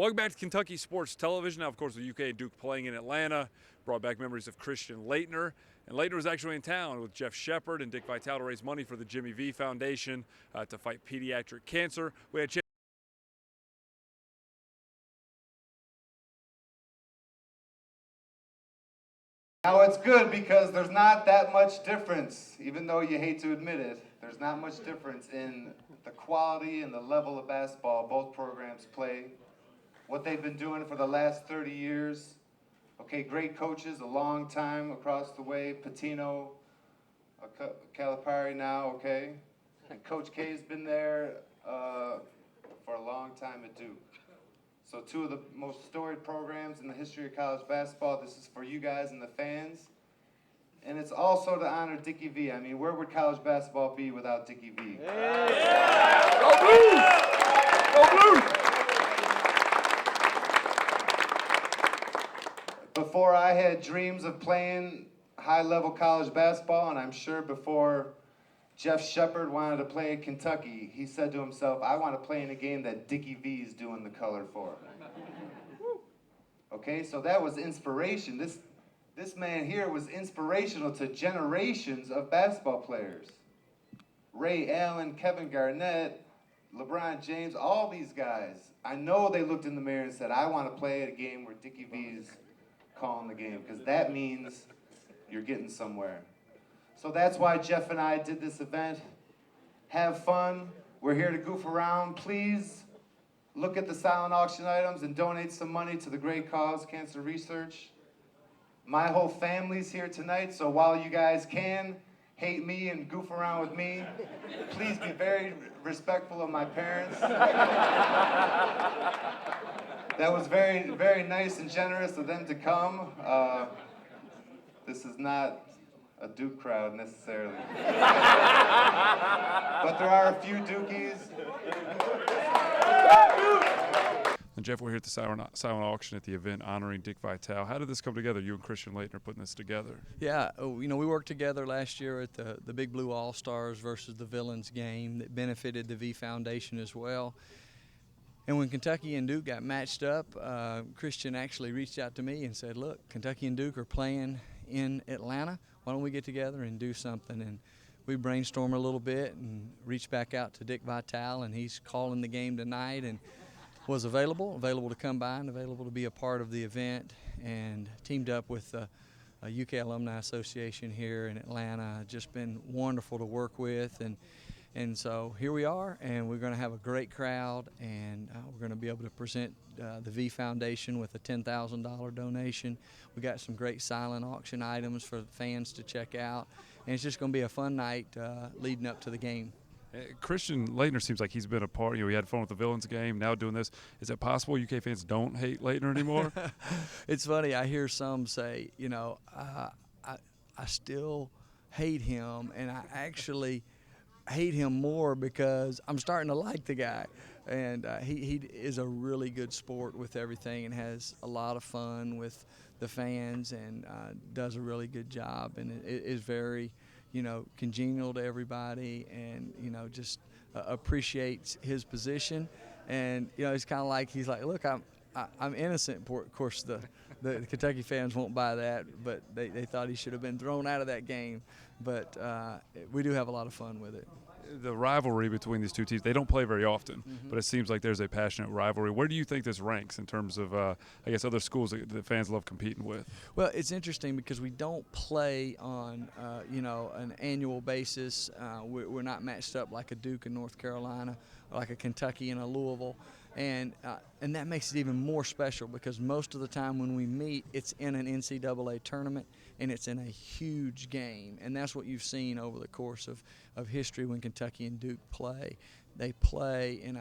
Welcome back to Kentucky Sports Television. Now, of course, with UK and Duke playing in Atlanta, brought back memories of Christian Laettner. And Laettner was actually in town with Jeff Sheppard and Dick Vitale to raise money for the Jimmy V Foundation to fight pediatric cancer. We had Now it's good because there's not that much difference, even though you hate to admit it, there's not much difference in the quality and the level of basketball both programs play, what they've been doing for the last 30 years. Okay, great coaches, a long time across the way, Patino, Calipari now, okay? And Coach K's been there for a long time at Duke. So two of the most storied programs in the history of college basketball. This is for you guys and the fans. And it's also to honor Dickie V. I mean, where would college basketball be without Dickie V? Yeah. Go Blues! Go Blues! Before I had dreams of playing high-level college basketball, and I'm sure before Jeff Sheppard wanted to play in Kentucky, he said to himself, I want to play in a game that Dickie V is doing the color for. Okay, so that was inspiration. This man here was inspirational to generations of basketball players. Ray Allen, Kevin Garnett, LeBron James, all these guys. I know they looked in the mirror and said, I want to play at a game where Dickie V is calling the game, because that means you're getting somewhere. So that's why Jeff and I did this event. Have fun. We're here to goof around. Please look at the silent auction items and donate some money to the great cause, cancer research. My whole family's here tonight, so while you guys can hate me and goof around with me, please be very respectful of my parents. That was very, very nice and generous of them to come. This is not a Duke crowd necessarily. But there are a few Dukies. And Jeff, we're here at the silent auction at the event honoring Dick Vitale. How did this come together, you and Christian Laettner putting this together? Yeah, you know, we worked together last year at the Big Blue All-Stars versus the Villains game that benefited the V Foundation as well. And when Kentucky and Duke got matched up, Christian actually reached out to me and said, look, Kentucky and Duke are playing in Atlanta. Why don't we get together and do something? And we brainstormed a little bit and reached back out to Dick Vitale, and he's calling the game tonight and was available to come by and available to be a part of the event, and teamed up with the UK Alumni Association here in Atlanta. Just been wonderful to work with, and so here we are, and we're going to have a great crowd, and we're going to be able to present the V Foundation with a $10,000 donation. We got some great silent auction items for fans to check out, and it's just going to be a fun night leading up to the game. Christian Laettner seems like he's been a part. You know, he had fun with the Villains game. Now doing this, is it possible UK fans don't hate Laettner anymore? It's funny. I hear some say, you know, I still hate him, and I actually hate him more because I'm starting to like the guy, and he is a really good sport with everything and has a lot of fun with the fans, and does a really good job, and it is very, you know, congenial to everybody, and, you know, just appreciates his position. And, you know, it's kind of like, he's like, look, I'm innocent. Of course, the Kentucky fans won't buy that, but they thought he should have been thrown out of that game. But we do have a lot of fun with it. The rivalry between these two teams, they don't play very often, but it seems like there's a passionate rivalry. Where do you think this ranks in terms of, I guess, other schools that the fans love competing with? Well, it's interesting because we don't play on, you know, an annual basis. We're not matched up like a Duke in North Carolina or like a Kentucky and a Louisville. And that makes it even more special because most of the time when we meet, it's in an NCAA tournament and it's in a huge game. And that's what you've seen over the course of history when Kentucky and Duke play. They play and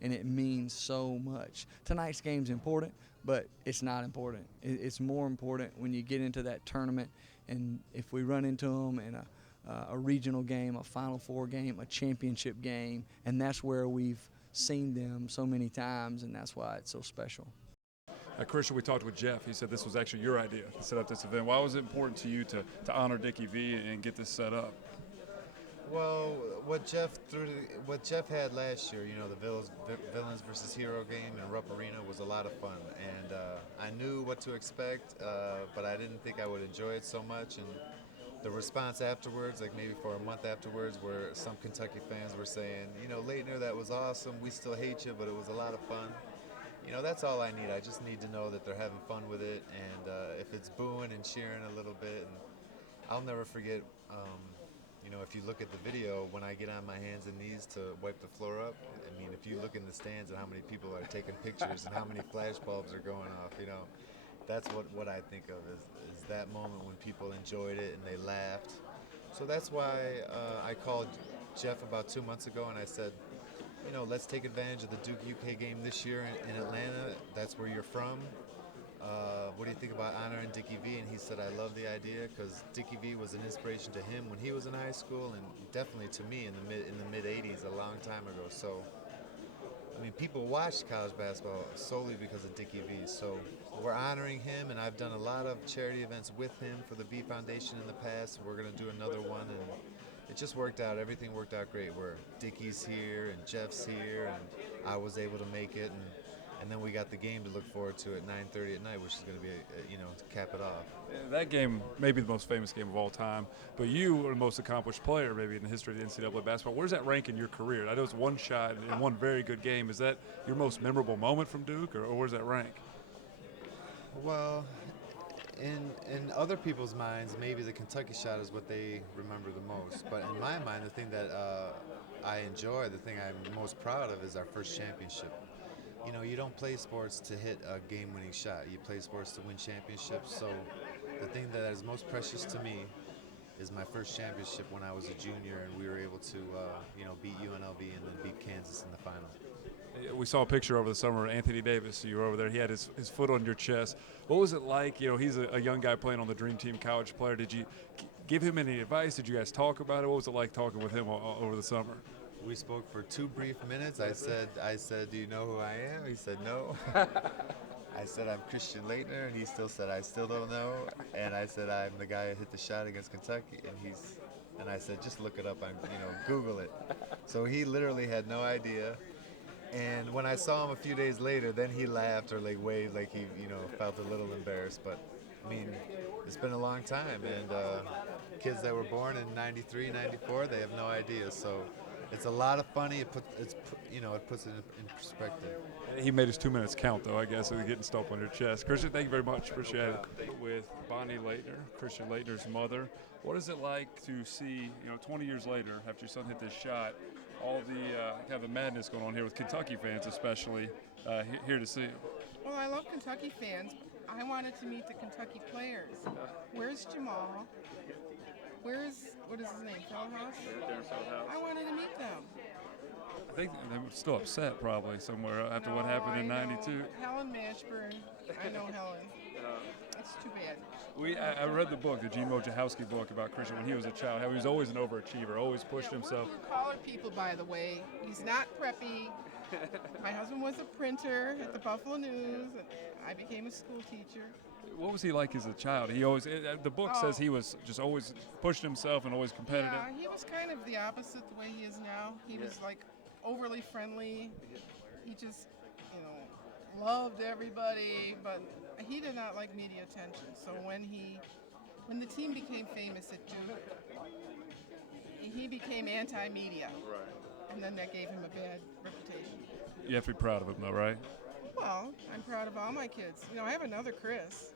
it means so much. Tonight's game's important, but it's not important. It's more important when you get into that tournament, and if we run into them in a regional game, a Final Four game, a championship game, and that's where we've seen them so many times, and that's why it's so special. Christian, we talked with Jeff. He said this was actually your idea to set up this event. Why was it important to you to honor Dickie V and get this set up? Well, what Jeff had last year, you know, the Villains versus Hero game in Rupp Arena was a lot of fun, and I knew what to expect, but I didn't think I would enjoy it so much. And the response afterwards, like maybe for a month afterwards, where some Kentucky fans were saying, you know, Laettner, that was awesome. We still hate you, but it was a lot of fun. You know, that's all I need. I just need to know that they're having fun with it, and if it's booing and cheering a little bit, and I'll never forget. You know, if you look at the video, when I get on my hands and knees to wipe the floor up, I mean, if you look in the stands and how many people are taking pictures and how many flash bulbs are going off, you know, that's what I think of is that moment when people enjoyed it and they laughed. So that's why I called Jeff about 2 months ago and I said, you know, let's take advantage of the Duke UK game this year in Atlanta. That's where you're from. What do you think about honoring Dickie V? And he said, I love the idea because Dickie V was an inspiration to him when he was in high school, and definitely to me in the mid '80s, a long time ago. So, I mean, people watched college basketball solely because of Dickie V. So we're honoring him, and I've done a lot of charity events with him for the V Foundation in the past. We're going to do another one, and it just worked out. Everything worked out great. Where Dickie's here and Jeff's here, and I was able to make it, and then we got the game to look forward to at 9:30 at night, which is going to be, you know, to cap it off. That game may be the most famous game of all time, but you are the most accomplished player maybe in the history of the NCAA basketball. Where's that rank in your career? I know it's one shot and one very good game. Is that your most memorable moment from Duke, or where's that rank? Well, in other people's minds, maybe the Kentucky shot is what they remember the most. But in my mind, the thing that I enjoy, the thing I'm most proud of, is our first championship. You know, you don't play sports to hit a game-winning shot. You play sports to win championships. So the thing that is most precious to me is my first championship when I was a junior, and we were able to, you know, beat UNLV and then beat Kansas in the final. We saw a picture over the summer of Anthony Davis. You were over there. He had his foot on your chest. What was it like? You know, he's a young guy playing on the Dream Team college player. Did you give him any advice? Did you guys talk about it? What was it like talking with him over the summer? We spoke for 2 brief minutes. I said, do you know who I am? He said, no. I said, I'm Christian Laettner, and he still said, I still don't know. And I said, I'm the guy who hit the shot against Kentucky. And I said, just look it up. Google it. So he literally had no idea. And when I saw him a few days later, then he laughed or like waved like he, you know, felt a little embarrassed. But I mean, it's been a long time, and kids that were born in '93, '94, they have no idea. So it's a lot of funny. It puts it in perspective. He made his 2 minutes count, though, I guess, of getting stomped on your chest. Christian, thank you very much. Appreciate it. With Bonnie Laettner, Christian Laettner's mother, what is it like to see, 20 years later, after your son hit this shot, all the kind of the madness going on here with Kentucky fans, especially here to see him? Well, I love Kentucky fans. I wanted to meet the Kentucky players. Where's Jamal? What is his name, Feldhouse? I wanted to meet them. I think they're still upset probably somewhere after what happened in '92. Helen Mashburn. I know Helen. It's too bad. I read the book, the Gene Wojciechowski book about Christian when he was a child, how he was always an overachiever, always pushed himself. We're blue-collar people, by the way. He's not preppy. My husband was a printer at the Buffalo News, and I became a school teacher. What was he like as a child? The book says he was just always pushed himself and always competitive. Yeah, he was kind of the opposite the way he is now. He was like overly friendly. He just, loved everybody, but he did not like media attention. So when the team became famous at Duke, he became anti-media. Right. And then that gave him a bad reputation. You have to be proud of him, though, right? Well, I'm proud of all my kids. I have another Chris.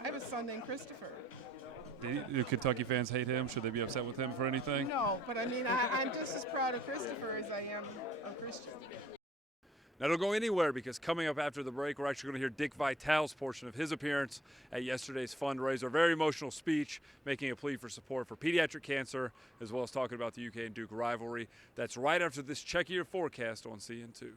I have a son named Christopher. Do Kentucky fans hate him? Should they be upset with him for anything? No, but I'm just as proud of Christopher as I am of Christian. Now, don't go anywhere, because coming up after the break, we're actually going to hear Dick Vitale's portion of his appearance at yesterday's fundraiser. A very emotional speech, making a plea for support for pediatric cancer, as well as talking about the UK and Duke rivalry. That's right after this Check Your Forecast on CN2.